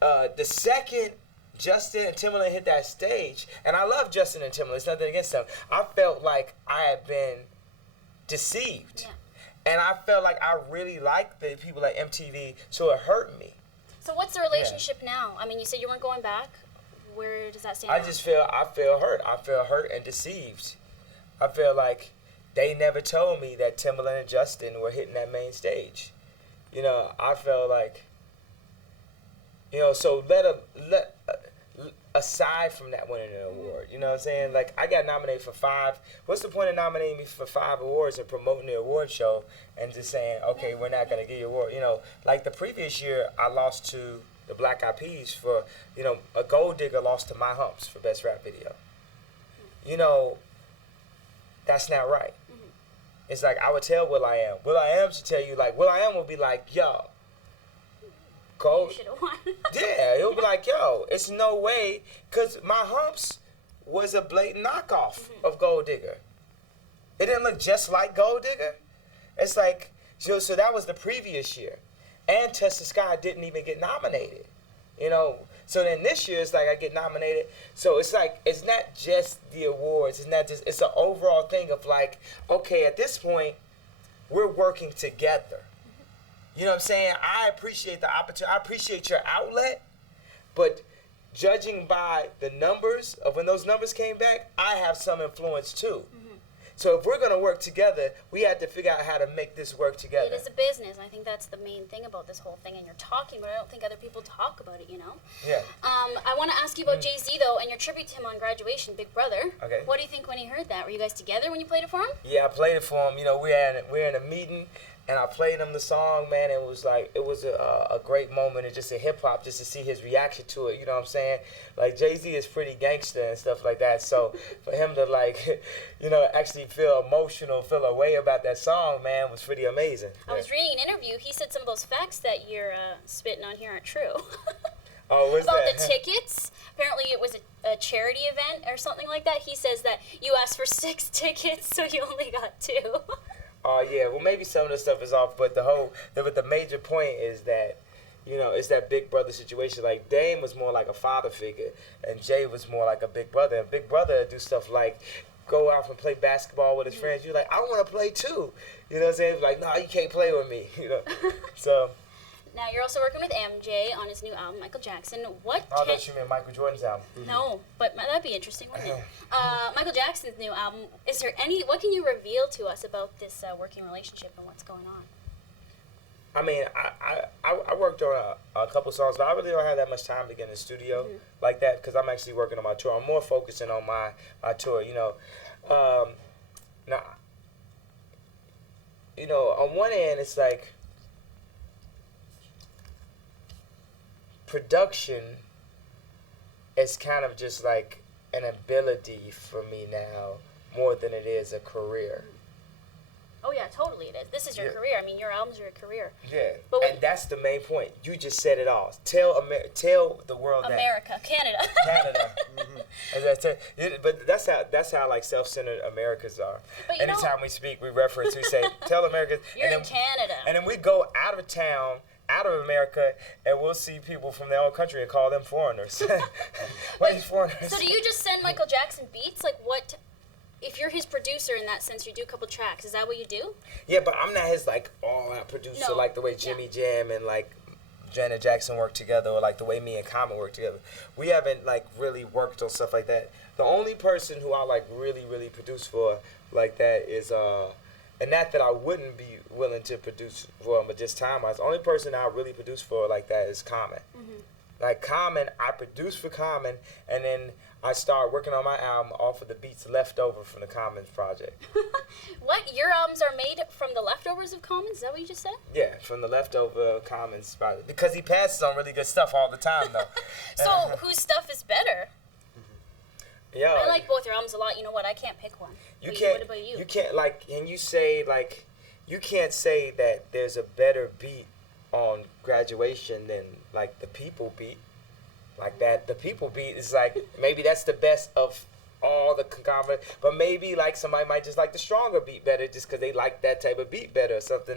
the second Justin and Timberland hit that stage, and I love Justin and Timberland, it's nothing against them, I felt like I had been deceived. Yeah. And I felt like I really liked the people at MTV, so it hurt me. So what's the relationship now? I mean, you said you weren't going back. Where does that stand? I feel hurt. I feel hurt and deceived. I feel like they never told me that Timberland and Justin were hitting that main stage. You know, I felt like, you know, so aside from that winning an award, you know what I'm saying? Like, I got nominated for 5. What's the point of nominating me for 5 awards and promoting the award show and just saying, okay, we're not going to give you an award? You know, like the previous year, I lost to the Black Eyed Peas for, you know, a Gold Digger lost to My Humps for Best Rap Video. You know, that's not right. It's like, I would tell will.i.am. will.i.am should tell you, like, will.i.am will be like, yo, go. You should have won. Yeah, he'll be like, yo, it's no way, because My Humps was a blatant knockoff of Gold Digger. It didn't look just like Gold Digger. It's like, so that was the previous year. And Touch the Sky didn't even get nominated, you know. So then this year, it's like I get nominated. So it's like, it's not just the awards. It's not just, it's an overall thing of like, okay, at this point, we're working together. You know what I'm saying? I appreciate the opportunity. I appreciate your outlet. But judging by the numbers of when those numbers came back, I have some influence too. So if we're going to work together, we have to figure out how to make this work together. It is a business, and I think that's the main thing about this whole thing. And you're talking, but I don't think other people talk about it, you know? Yeah. I want to ask you about Jay-Z, though, and your tribute to him on Graduation, Big Brother. Okay. What do you think when he heard that? Were you guys together when you played it for him? Yeah, I played it for him. You know, we're in a meeting, and I played him the song, man. It was like, it was a great moment, and just in hip-hop, just to see his reaction to it, you know what I'm saying? Like, Jay-Z is pretty gangster and stuff like that, so for him to, like, you know, actually feel emotional, feel a way about that song, man, was pretty amazing. I was reading an interview. He said some of those facts that you're spitting on here aren't true. Oh, what's about that? the tickets. Apparently it was a charity event or something like that. He says that you asked for 6 tickets, so you only got 2. Oh, yeah. Well, maybe some of the stuff is off, but the major point is that, you know, it's that big brother situation. Like, Dame was more like a father figure, and Jay was more like a big brother. And Big Brother do stuff like go out and play basketball with his friends. You're like, I want to play too. You know what I'm saying? Like, no, you can't play with me. You know, so. Now, you're also working with MJ on his new album, Michael Jackson. I thought you meant Michael Jordan's album. No, but that'd be interesting, wouldn't it? Michael Jackson's new album. What can you reveal to us about this working relationship and what's going on? I mean, I worked on a couple songs, but I really don't have that much time to get in the studio like that because I'm actually working on my tour. I'm more focusing on my tour, you know. Now, you know, on one end, it's like, production is kind of just like an ability for me now more than it is a career. Oh yeah, totally it is. This is your career. I mean, your albums are your career. Yeah, and that's the main point. You just said it all. Tell the world America, Canada. But that's how like self-centered Americans are. But anytime we speak, we reference, we say, tell America. You're in Canada. And then we go out of town, out of America, and we'll see people from their own country and call them foreigners. Foreigners. So do you just send Michael Jackson beats? Like what? If you're his producer in that sense, you do a couple tracks. Is that what you do? Yeah, but I'm not his like all-out producer like the way Jimmy Jam and like Janet Jackson work together, or like the way me and Common work together. We haven't like really worked on stuff like that. The only person who I like really produce for like that is and not that I wouldn't be willing to produce for him, but just time-wise, the only person I really produce for like that is Common. Like Common, I produce for Common, and then I start working on my album off of the beats left over from the Commons project. What? Your albums are made from the leftovers of Commons? Is that what you just said? Yeah, from the leftover Commons project. Because he passes on really good stuff all the time, though. So whose stuff is better? Yeah, I like both your albums a lot. You know what? I can't pick one. What about you? You can't, like, and you say, like, you can't say that there's a better beat on Graduation than, like, the People beat. Like that, the People beat is like, maybe that's the best of all the combinations, but maybe like somebody might just like the stronger beat better just because they like that type of beat better or something.